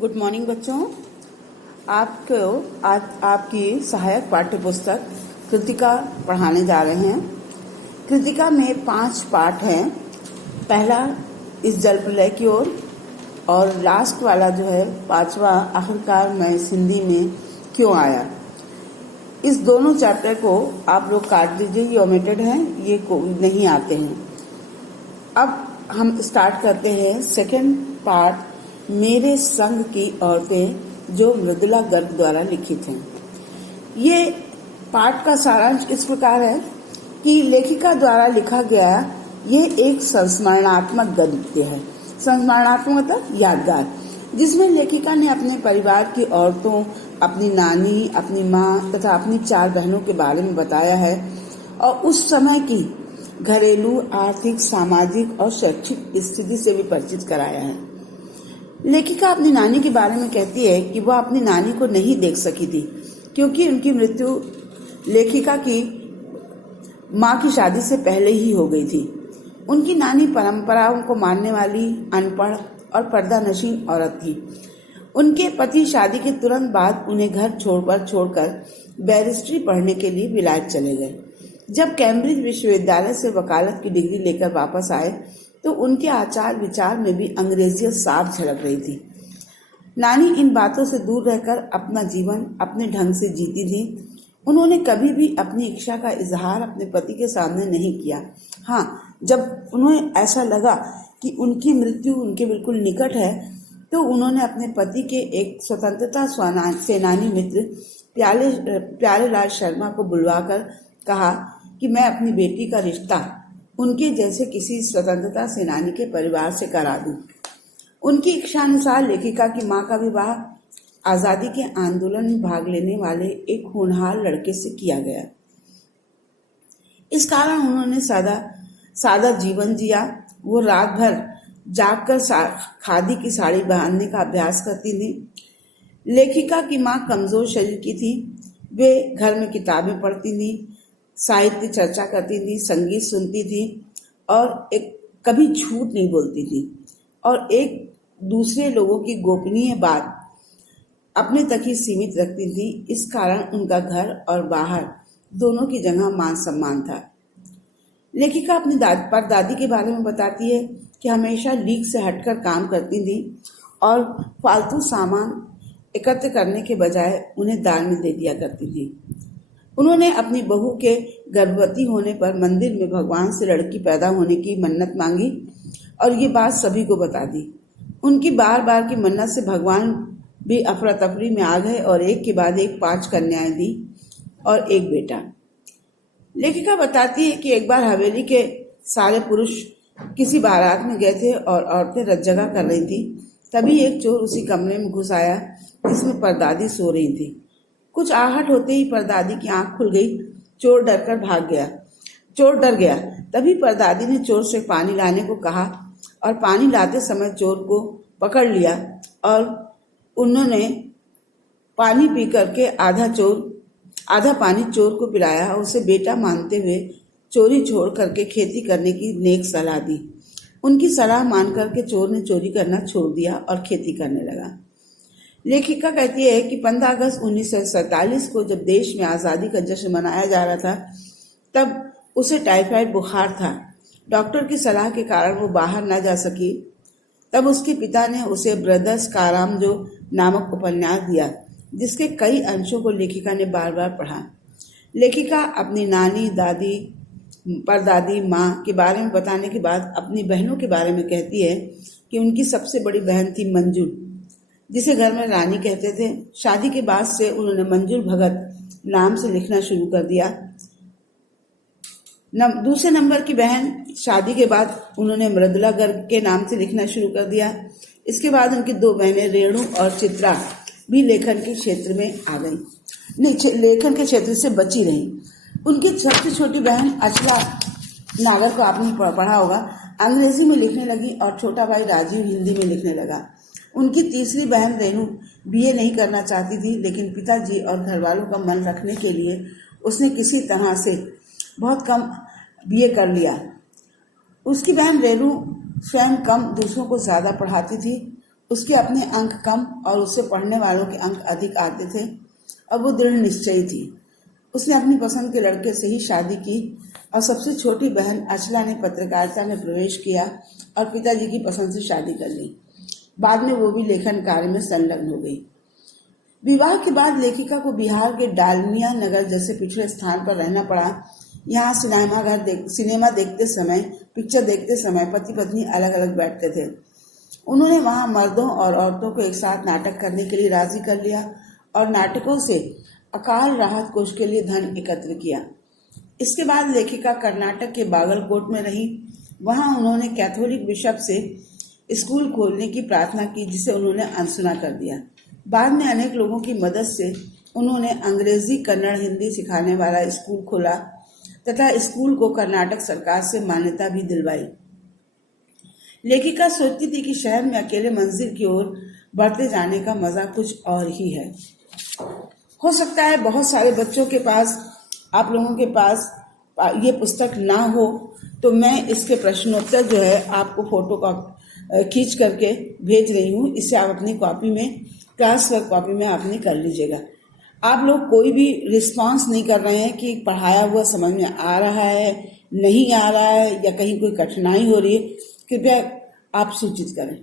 Good morning बच्चों। आपको आज आपकी सहायक पाठ्य पुस्तक कृतिका पढ़ाने जा रहे हैं। कृतिका में 5 पाठ हैं। पहला इस जल प्रलय की ओर और लास्ट वाला जो है 5वां आखिरकार मैं इस हिंदी में क्यों आया। इस दोनों चैप्टर को आप लोग काट दीजिए, ये ओमिटेड हैं, ये नहीं आते हैं। अब हम स्टार्ट करते हैं सेकंड पार्ट, मेरे संग की औरतें, जो मृदुला गर्ग द्वारा लिखित हैं। ये पाठ का सारांश इस प्रकार है कि लेखिका द्वारा लिखा गया ये एक संस्मरणात्मक गद्य है। संस्मरणात्मक मतलब यादगार, जिसमें लेखिका ने अपने परिवार की औरतों, अपनी नानी, अपनी माँ तथा अपनी 4 बहनों के बारे में बताया है और उस समय की घरेलू, आर्थिक, सामाजिक और शैक्षिक स्थिति से भी परिचित कराया है। लेखिका अपनी नानी के बारे में कहती है कि वह अपनी नानी को नहीं देख सकी थी क्योंकि उनकी मृत्यु लेखिका की माँ की शादी से पहले ही हो गई थी। उनकी नानी परंपराओं को मानने वाली, अनपढ़ और पर्दानशीन औरत थी। उनके पति शादी के तुरंत बाद उन्हें घर छोड़कर बैरिस्ट्री पढ़ने के लिए विलायत चले गए। जब कैम्ब्रिज विश्वविद्यालय से वकालत की डिग्री लेकर वापस आए तो उनके आचार विचार में भी अंग्रेजियत साफ झलक रही थी। नानी इन बातों से दूर रहकर अपना जीवन अपने ढंग से जीती थी। उन्होंने कभी भी अपनी इच्छा का इजहार अपने पति के सामने नहीं किया। हाँ, जब उन्हें ऐसा लगा कि उनकी मृत्यु उनके बिल्कुल निकट है तो उन्होंने अपने पति के एक स्वतंत्रता सेनानी मित्र प्यारेलाल शर्मा को बुलवाकर कहा कि मैं अपनी बेटी का रिश्ता उनके जैसे किसी स्वतंत्रता सेनानी के परिवार से करा दूं। उनकी इच्छानुसार लेखिका की मां का विवाह आजादी के आंदोलन में भाग लेने वाले एक होनहार लड़के से किया गया। इस कारण उन्होंने सादा जीवन जिया। वो रात भर जागकर खादी की साड़ी बांधने का अभ्यास करती थी। लेखिका की मां कमजोर शरीर की थी। वे घर में किताबें पढ़ती थी, साहित्य चर्चा करती थी, संगीत सुनती थी और कभी झूठ नहीं बोलती थी और एक दूसरे लोगों की गोपनीय बात अपने तक ही सीमित रखती थी। इस कारण उनका घर और बाहर दोनों की जगह मान सम्मान था। लेखिका अपनी परदादी के बारे में बताती है कि हमेशा लीक से हटकर काम करती थी और फालतू सामान एकत्र करने के बजाय उन्हें दान में दे दिया करती थी। उन्होंने अपनी बहू के गर्भवती होने पर मंदिर में भगवान से लड़की पैदा होने की मन्नत मांगी और ये बात सभी को बता दी। उनकी बार बार की मन्नत से भगवान भी अफरा तफरी में आ गए और एक के बाद एक 5 कन्याएं दी और एक बेटा। लेखिका बताती है कि एक बार हवेली के सारे पुरुष किसी बारात में गए थे और औरतें रज्जगा कर रही थी। तभी एक चोर उसी कमरे में घुस आया जिसमें परदादी सो रही थी। कुछ आहट होते ही परदादी की आंख खुल गई। चोर डर गया। तभी परदादी ने चोर से पानी लाने को कहा और पानी लाते समय चोर को पकड़ लिया और उन्होंने पानी पी करके आधा पानी चोर को पिलाया और उसे बेटा मानते हुए चोरी छोड़ करके खेती करने की नेक सलाह दी। उनकी सलाह मान करके चोर ने चोरी करना छोड़ दिया और खेती करने लगा। लेखिका कहती है कि 15 अगस्त 1947 को जब देश में आज़ादी का जश्न मनाया जा रहा था तब उसे टाइफाइड बुखार था। डॉक्टर की सलाह के कारण वो बाहर न जा सकी। तब उसके पिता ने उसे ब्रदर्स कारामजो नामक उपन्यास दिया जिसके कई अंशों को लेखिका ने बार बार पढ़ा। लेखिका अपनी नानी, दादी, परदादी, माँ के बारे में बताने के बाद अपनी बहनों के बारे में कहती है कि उनकी सबसे बड़ी बहन थी मंजू, जिसे घर में रानी कहते थे। शादी के बाद से उन्होंने मंजूर भगत नाम से लिखना शुरू कर दिया। दूसरे नंबर की बहन शादी के बाद उन्होंने मृदुला गर्ग के नाम से लिखना शुरू कर दिया। इसके बाद उनकी 2 बहनें रेणु और चित्रा भी लेखन के क्षेत्र में आ गई, लेखन के क्षेत्र से बची रही। उनकी सबसे छोटी बहन अचला नागर को आपने पढ़ा होगा, अंग्रेजी में लिखने लगी और छोटा भाई राजीव हिंदी में लिखने लगा। उनकी तीसरी बहन रेणु बीए नहीं करना चाहती थी, लेकिन पिताजी और घर वालों का मन रखने के लिए उसने किसी तरह से बहुत कम बीए कर लिया। उसकी बहन रेणु स्वयं कम, दूसरों को ज़्यादा पढ़ाती थी। उसके अपने अंक कम और उससे पढ़ने वालों के अंक अधिक आते थे और वो दृढ़ निश्चयी थी। उसने अपनी पसंद के लड़के से ही शादी की और सबसे छोटी बहन अचला ने पत्रकारिता में प्रवेश किया और पिताजी की पसंद से शादी कर ली। बाद में वो भी लेखन कार्य में संलग्न हो गई। विवाह के बाद लेखिका को बिहार के डालमिया नगर जैसे पिछड़े स्थान पर रहना पड़ा। यहाँ सिनेमा देखते समय, पिक्चर देखते समय पति पत्नी अलग अलग बैठते थे। उन्होंने वहाँ मर्दों और औरतों को एक साथ नाटक करने के लिए राजी कर लिया और नाटकों से अकाल राहत कोष के लिए धन एकत्र किया। इसके बाद लेखिका कर्नाटक के बागलकोट में रही। वहाँ उन्होंने कैथोलिक बिशप से स्कूल खोलने की प्रार्थना की, जिसे उन्होंने अनसुना कर दिया। बाद में अनेक लोगों की मदद से उन्होंने अंग्रेजी, कन्नड़, हिंदी सिखाने वाला स्कूल खोला तथा स्कूल को कर्नाटक सरकार से मान्यता भी दिलवाई। लेखिका सोचती थी कि शहर में अकेले मंजिल की ओर बढ़ते जाने का मजा कुछ और ही है। हो सकता है बहुत सारे बच्चों के पास, आप लोगों के पास ये पुस्तक ना हो, तो मैं इसके प्रश्नोत्तर जो है आपको फोटो खींच करके भेज रही हूँ। इसे आप अपनी कॉपी में, क्लास वर्क कॉपी में आपने कर लीजिएगा। आप लोग कोई भी रिस्पांस नहीं कर रहे हैं कि पढ़ाया हुआ समझ में आ रहा है, नहीं आ रहा है या कहीं कोई कठिनाई हो रही है, कृपया आप सूचित करें।